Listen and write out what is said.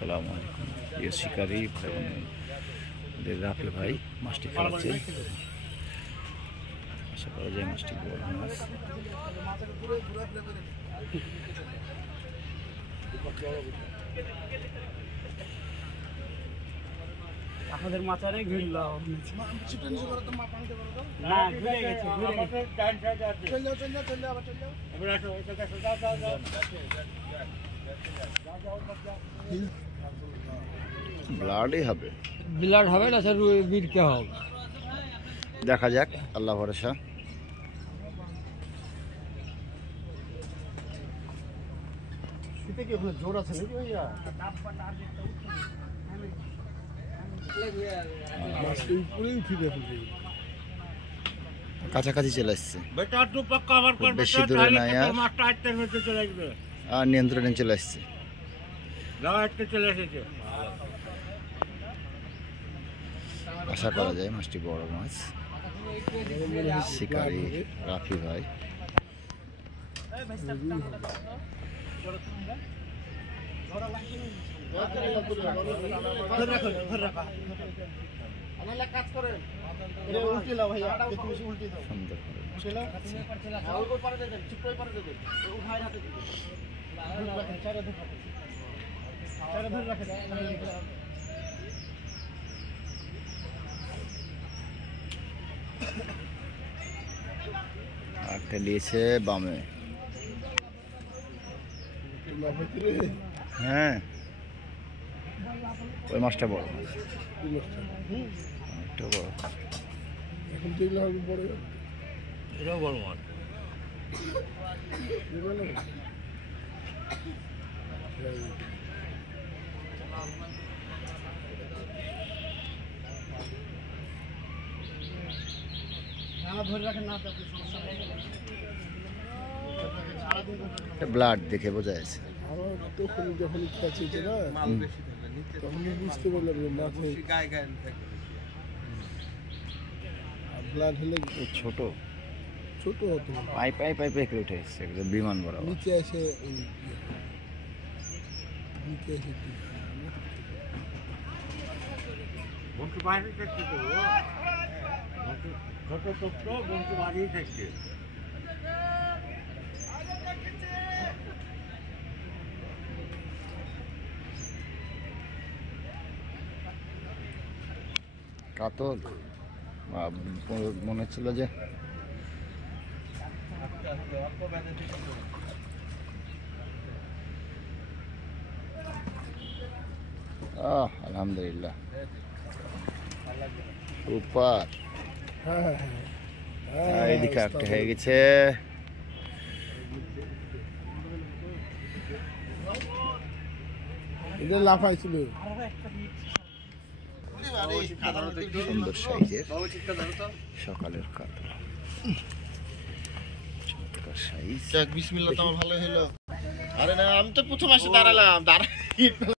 আসসালামু আলাইকুম প্রিয় শিকারী ভাই বোনদের, রাফি ভাই মাছটি খেলাচ্ছে। আশা করা যায় মাছটি বড় মাছ। আপনাদের মাচারে ঘুরলাম ব্লাডই হবে, ব্লাড হবে না স্যার, বীরকে হবে, দেখা যাক, আল্লাহ ভরসা। জোর আছে নাকি ভাইয়া? কাছাকাছি চলে আসছে, বেশি দূরে নাই আর নিয়ন্ত্রণে চলে আসছে। আশা করা যায় মাছটি বড় মাছ। শিকারী রাফি ভাই আটটা দিয়েছে বামে। হ্যাঁ, ওই মাছটা বড়, এটাও বড় মাছ। ব্লাড দেখে বোঝা যাচ্ছে। আমার তখন যখন খেয়েছে না তখন বুঝতে পারলাম যে মাছ ব্লাড হলে ছোট ছোট হতো, পাই পাই পাই পাই করে উঠে এসছে একদম বিমান বরাবর। নিচে এসে নিচে এসে ছোট ছোট বন্ধু বাড়িয়ে থাকছে। কাতল মনে হচ্ছিল যে আলহামদুলিল্লাহ সুপার। এদিকে একটা হয়ে গেছে। এটা লাফাইছিল, সুন্দর সাইজের সকালের কাতল, চমৎকার সাইজ। বিসমিল্লাহ, তোমার ভালো হলো। আরে না, আমি তো প্রথম এসে দাঁড়ালাম।